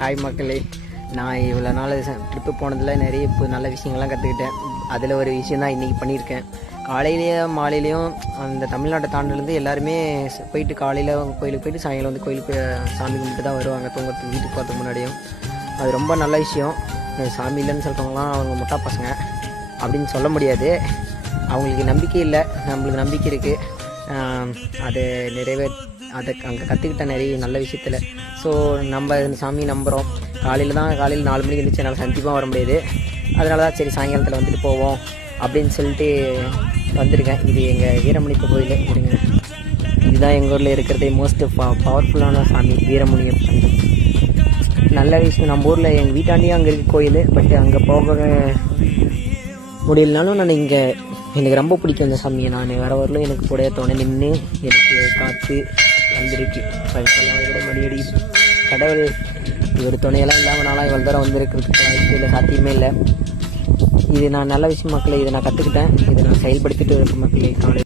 Hi மக்களே, நான் இவ்வளோ நாள் ட்ரிப்பு போனதில் நிறைய இப்போ நல்ல விஷயங்கள்லாம் கற்றுக்கிட்டேன். அதில் ஒரு விஷயம் தான் இன்றைக்கி பண்ணியிருக்கேன். காலையிலேயும் மாலையிலையும் அந்த தமிழ்நாட்டை தாண்டிலேருந்து எல்லாருமே போயிட்டு காலையில் கோயிலுக்கு போயிட்டு சாயங்காலம் வந்து கோயிலுக்கு சாமி கும்பிட்டு தான் வருவாங்க தூங்குறதுக்கு, வீட்டுக்கு போகிறதுக்கு முன்னாடியும். அது ரொம்ப நல்ல விஷயம். சாமி இல்லைன்னு சொல்கிறவங்களாம் அவங்க முட்டா பசங்க அப்படின்னு சொல்ல முடியாது. அவங்களுக்கு நம்பிக்கை இல்லை, நம்மளுக்கு நம்பிக்கை இருக்குது. அது அதை அங்கே கற்றுக்கிட்ட நிறைய நல்ல விஷயத்தில். ஸோ நம்ம சாமி நம்புகிறோம். காலையில் 4 மணிக்கு எழுந்திரிச்சு என்னால் சந்திப்பாக வர முடியாது. அதனால தான் சரி சாயங்காலத்தில் வந்துட்டு போவோம் அப்படின்னு சொல்லிட்டு வந்திருக்கேன். இது எங்கள் வீரமணிப்பு கோயில். இருங்க, இதுதான் எங்கள் ஊரில் இருக்கிறதே மோஸ்ட் பவர்ஃபுல்லான சாமி வீரமுனியப்பன். நல்ல விஷயம். நம்ம ஊரில் எங்கள் வீட்டாண்டியும் அங்கே இருக்க கோயில். பட் அங்கே போக முடியலனாலும் நான் இங்கே எனக்கு ரொம்ப பிடிக்கும் அந்த சாமியை. நான் வர வரலும் எனக்கு கூட துணை நின்று எனக்கு காற்று வந்திருக்கு. விட மடியடி கடவுள் இவர் துணையெல்லாம் இல்லாமல் நாளாக இவ்வளோ தூரம் வந்திருக்கிறதுக்கு வாய்ப்பு இல்லை, சாத்தியமே இல்லை. இது நான் நல்ல விஷயம் மக்களே. இதை நான் கற்றுக்கிட்டேன். இதை நான் செயல்படுத்திட்டு இருக்க மக்களே. காலை